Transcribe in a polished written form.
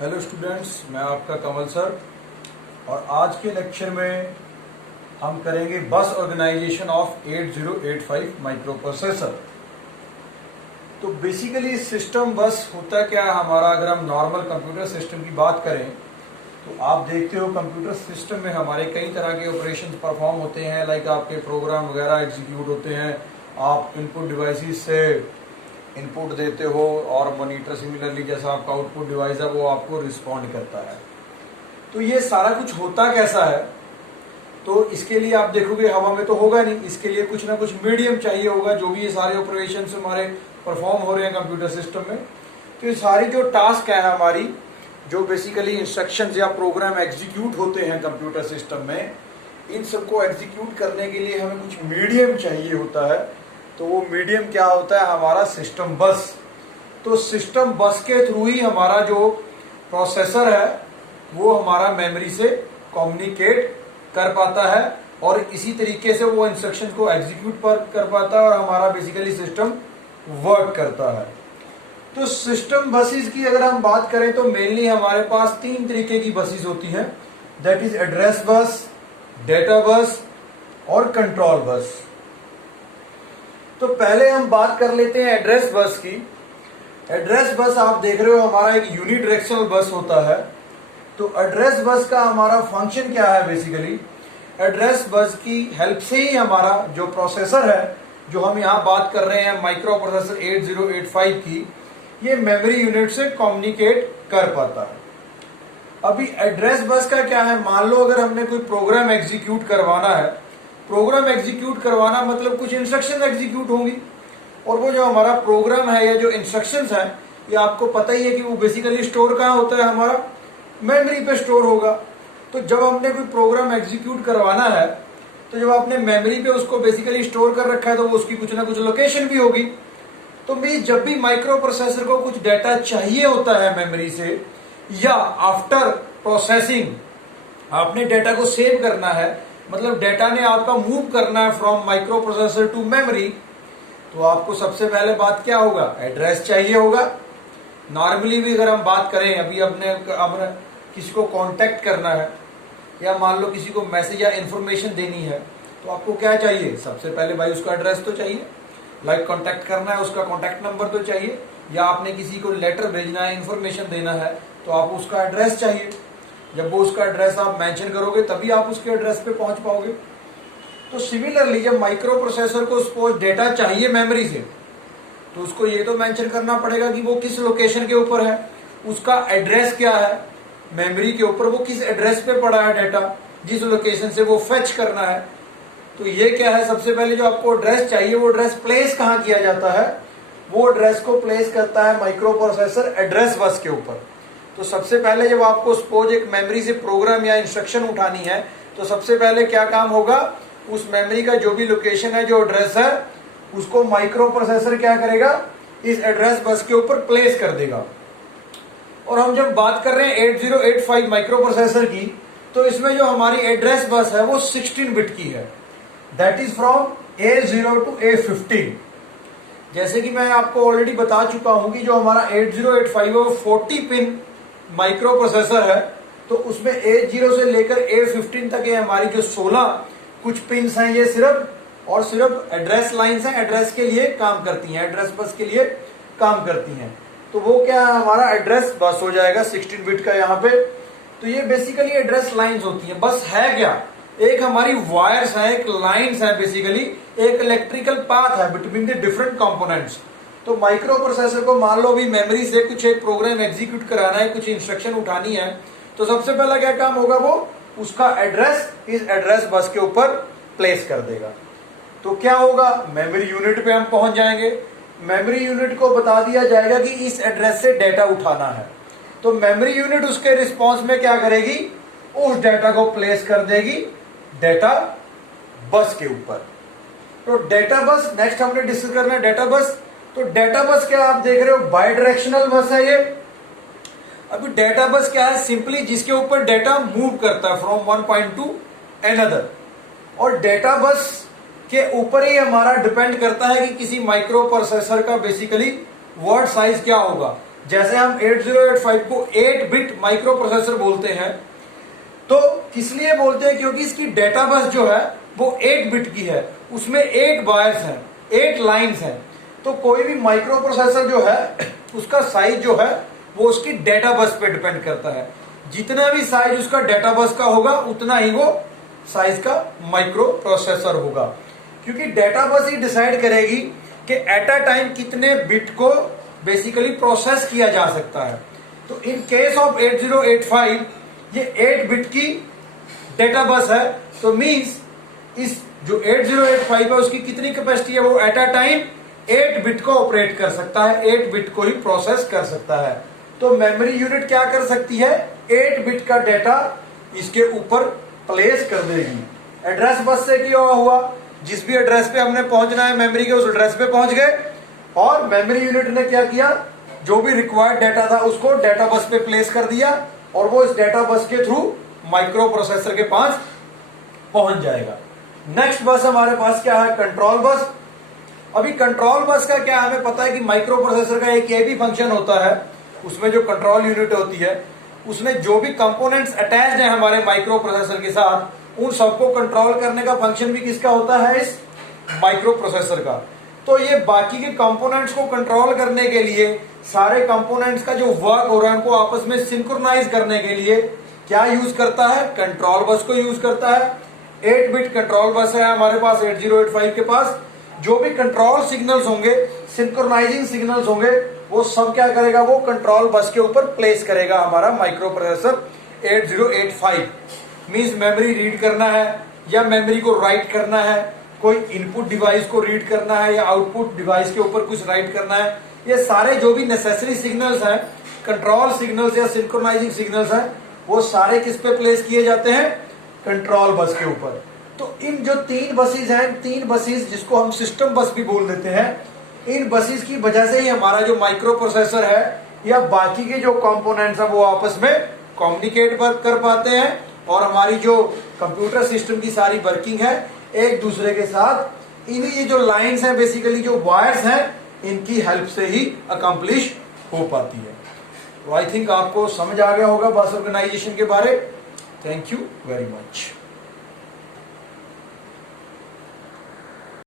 Hello students, मैं आपका कमल sir. और आज के लेक्चर में हम करेंगे बस ऑर्गेनाइजेशन ऑफ 8085 माइक्रो प्रोसेसर। तो बेसिकली सिस्टम बस होता क्या है हमारा। अगर हम नॉर्मल कंप्यूटर सिस्टम की बात करें तो आप देखते हो कंप्यूटर सिस्टम में हमारे कई तरह के ऑपरेशन परफॉर्म होते हैं। लाइक आपके प्रोग्राम वगैरह एग्जीक्यूट होते हैं, आप इनपुट डिवाइसेस से इनपुट देते हो और मॉनिटर सिमिलरली जैसा आपका आउटपुट डिवाइस है वो आपको रिस्पॉन्ड करता है। तो ये सारा कुछ होता कैसा है, तो इसके लिए आप देखोगे हवा में तो होगा नहीं, इसके लिए कुछ ना कुछ मीडियम चाहिए होगा। जो भी ये सारे ऑपरेशन हमारे परफॉर्म हो रहे हैं कंप्यूटर सिस्टम में, तो ये सारी जो टास्क है हमारी, जो बेसिकली इंस्ट्रक्शंस या प्रोग्राम एग्जीक्यूट होते हैं कंप्यूटर सिस्टम में, इन सबको एग्जीक्यूट करने के लिए हमें कुछ मीडियम चाहिए होता है। तो वो मीडियम क्या होता है, हमारा सिस्टम बस। तो सिस्टम बस के थ्रू ही हमारा जो प्रोसेसर है वो हमारा मेमोरी से कम्युनिकेट कर पाता है और इसी तरीके से वो इंस्ट्रक्शन को एग्जीक्यूट कर पाता है और हमारा बेसिकली सिस्टम वर्क करता है। तो सिस्टम बसेस की अगर हम बात करें तो मेनली हमारे पास तीन तरीके की बसेस होती हैं, that is address bus, data bus और कंट्रोल बस। तो पहले हम बात कर लेते हैं एड्रेस बस की। एड्रेस बस आप देख रहे हो हमारा एक यूनिडायरेक्शनल बस होता है। तो एड्रेस बस का हमारा फंक्शन क्या है, बेसिकली एड्रेस बस की हेल्प से ही हमारा जो प्रोसेसर है, जो हम यहां बात कर रहे हैं माइक्रो प्रोसेसर 8085 की, ये मेमोरी यूनिट से कम्युनिकेट कर पाता है। अभी एड्रेस बस का क्या है, मान लो अगर हमने कोई प्रोग्राम एग्जीक्यूट करवाना है, प्रोग्राम एग्जीक्यूट करवाना मतलब कुछ इंस्ट्रक्शन एग्जीक्यूट होंगी, और वो जो हमारा प्रोग्राम है या जो इंस्ट्रक्शंस है, ये आपको पता ही है कि वो बेसिकली स्टोर कहाँ होता है, हमारा मेमोरी पे स्टोर होगा। तो जब हमने कोई प्रोग्राम एग्जीक्यूट करवाना है, तो जब आपने मेमोरी पे उसको बेसिकली स्टोर कर रखा है, तो वो उसकी कुछ ना कुछ लोकेशन भी होगी। तो मैं जब भी माइक्रो प्रोसेसर को कुछ डाटा चाहिए होता है मेमोरी से, या आफ्टर प्रोसेसिंग आपने डाटा को सेव करना है, मतलब डाटा ने आपका मूव करना है from microprocessor to memory, तो आपको सबसे पहले बात क्या होगा, एड्रेस चाहिए होगा। नॉर्मली भी अगर हम बात करें, अभी अपने किसी को कांटेक्ट करना है या मान लो किसी को मैसेज या इंफॉर्मेशन देनी है, तो आपको क्या चाहिए, सबसे पहले भाई उसका एड्रेस तो चाहिए। लाइक कांटेक्ट करना है, उसका कांटेक्ट नंबर तो चाहिए, या आपने किसी को लेटर भेजना है, इंफॉर्मेशन देना है, तो आपको उसका एड्रेस चाहिए। जब वो उसका एड्रेस आप मेंशन करोगे तभी आप उसके एड्रेस पे पहुंच पाओगे। तो सिमिलरली जब माइक्रो प्रोसेसर को सपोज डेटा चाहिए मेमोरी से, तो उसको ये तो मेंशन करना पड़ेगा कि वो किस लोकेशन के ऊपर है, उसका एड्रेस क्या है, मेमोरी के ऊपर वो किस एड्रेस पे पड़ा है डाटा, जिस लोकेशन से वो फेच करना है। तो ये क्या है, सबसे पहले जो आपको एड्रेस चाहिए, वो एड्रेस प्लेस कहाँ किया जाता है, वो एड्रेस को प्लेस करता है माइक्रो प्रोसेसर एड्रेस बस के ऊपर। तो सबसे पहले जब आपको सपोज एक मेमोरी से प्रोग्राम या इंस्ट्रक्शन उठानी है, तो सबसे पहले क्या काम होगा, उस मेमोरी का जो भी लोकेशन है, जो एड्रेस है, उसको माइक्रो प्रोसेसर क्या करेगा, इस एड्रेस बस के ऊपर प्लेस कर देगा। और हम जब बात कर रहे हैं 8085 माइक्रो प्रोसेसर की, तो इसमें जो हमारी एड्रेस बस है वो 16 बिट की है, that is from A0 to A15। जैसे कि मैं आपको ऑलरेडी बता चुका हूं कि जो हमारा 8085 है वो 40 पिन माइक्रो प्रोसेसर है। तो उसमें A0 से लेकर A15 तक ये हमारी जो 16 कुछ पिन्स हैं, ये सिर्फ एड्रेस लाइंस हैं, एड्रेस के लिए काम करती हैं, एड्रेस बस के लिए काम करती हैं। तो वो क्या है, हमारा एड्रेस बस हो जाएगा 16 बिट का यहाँ पे। तो ये बेसिकली एड्रेस लाइंस होती हैं। बस है क्या, एक हमारी वायर्स है, एक लाइंस है, बेसिकली एक इलेक्ट्रिकल पाथ है बिटवीन द डिफरेंट कंपोनेंट्स। तो माइक्रो प्रोसेसर को मान लो भी मेमोरी से कुछ एक प्रोग्राम एग्जीक्यूट कराना है, कुछ इंस्ट्रक्शन उठानी है, तो सबसे पहला क्या काम होगा, वो उसका एड्रेस इस एड्रेस बस के ऊपर प्लेस कर देगा। तो क्या होगा, मेमोरी यूनिट पे हम पहुंच जाएंगे, मेमोरी यूनिट को बता दिया जाएगा कि इस एड्रेस से डाटा उठाना है। तो मेमोरी यूनिट उसके रिस्पॉन्स में क्या करेगी, उस डाटा को प्लेस कर देगी डाटा बस के ऊपर। तो डाटा बस नेक्स्ट हमने डिस्कस करना है, डाटा बस। तो डाटा बस क्या आप देख रहे हो, बाई डायरेक्शनल बस है ये। अभी डाटा बस क्या है, सिंपली जिसके ऊपर डाटा मूव करता है from one point two another. और डाटा बस के ऊपर ही हमारा डिपेंड करता है कि किसी माइक्रो प्रोसेसर का बेसिकली वर्ड साइज क्या होगा। जैसे हम 8085 को 8 बिट माइक्रो प्रोसेसर बोलते हैं, तो किस लिए बोलते हैं? क्योंकि इसकी डेटा बस जो है वो 8 बिट की है, उसमें 8 वायर्स हैं, 8 लाइंस हैं। तो कोई भी माइक्रो प्रोसेसर जो है उसका साइज जो है वो उसकी डेटा बस पे डिपेंड करता है। जितना भी साइज उसका डेटा बस का होगा उतना ही वो साइज का माइक्रो प्रोसेसर होगा, क्योंकि डेटा बस ही डिसाइड करेगी कि एट अ टाइम कितने बिट को बेसिकली प्रोसेस किया जा सकता है। तो इन केस ऑफ 8085 ये 8 बिट की डेटा बस है, तो मींस इस जो 8085 है उसकी कितनी कैपेसिटी है? वो एट अ टाइम 8 बिट को ऑपरेट कर सकता है, 8 बिट को ही प्रोसेस कर सकता है। तो मेमोरी यूनिट क्या कर सकती है? 8 बिट का डेटा इसके ऊपर प्लेस कर देगी। एड्रेस बस से क्या हुआ? जिस भी एड्रेस पे हमने पहुंचना है मेमोरी के, उस एड्रेस पे पहुंच गए और मेमोरी यूनिट ने क्या किया? जो भी रिक्वायर्ड डेटा था उसको डेटा बस पे प्लेस कर दिया और वो इस डेटा बस के थ्रू माइक्रो प्रोसेसर के पास पहुंच जाएगा। नेक्स्ट बस हमारे पास क्या है? Control bus. अभी कंट्रोल बस का क्या, हमें पता है कि माइक्रो प्रोसेसर का एक ये भी फंक्शन होता है, उसमें जो कंट्रोल यूनिट होती है उसमें जो भी कंपोनेंट्स अटैच्ड है हमारे माइक्रो प्रोसेसर के साथ, उन सबको कंट्रोल करने का फंक्शन भी किसका होता है? इस माइक्रो प्रोसेसर का। तो ये बाकी के कंपोनेंट्स को कंट्रोल करने के लिए, सारे कंपोनेंट्स का जो वर्क हो रहा है उनको आपस में सिंक्रोनाइज करने के लिए क्या यूज करता है? कंट्रोल बस को यूज करता है। 8 बिट कंट्रोल बस है हमारे पास 8085 के पास। जो भी कंट्रोल सिग्नल्स होंगे, सिंक्रोनाइजिंग सिग्नल्स होंगे, वो सब क्या करेगा? वो कंट्रोल बस के ऊपर प्लेस करेगा हमारा micro processor 8085। Means memory read करना है या मेमोरी को राइट करना है, कोई इनपुट डिवाइस को रीड करना है या आउटपुट डिवाइस के ऊपर कुछ राइट करना है, ये सारे जो भी नेसेसरी सिग्नल्स हैं, कंट्रोल सिग्नल्स या सिंक्रोनाइजिंग सिग्नल्स हैं, वो सारे किस पे प्लेस किए जाते हैं? कंट्रोल बस के ऊपर। तो इन जो 3 बसेस हैं, 3 बसेस जिसको हम सिस्टम बस भी बोल देते हैं, इन बसेस की वजह से ही हमारा जो माइक्रो प्रोसेसर है या बाकी के जो कंपोनेंट्स हैं वो आपस में कम्युनिकेट कर पाते हैं और हमारी जो कंप्यूटर सिस्टम की सारी वर्किंग है एक दूसरे के साथ इन्हीं ये जो लाइंस हैं, बेसिकली जो वायर्स हैं, इनकी हेल्प से ही अकम्प्लिश हो पाती है। तो आई थिंक आपको समझ आ गया होगा बस ऑर्गेनाइजेशन के बारे। Thank you very much.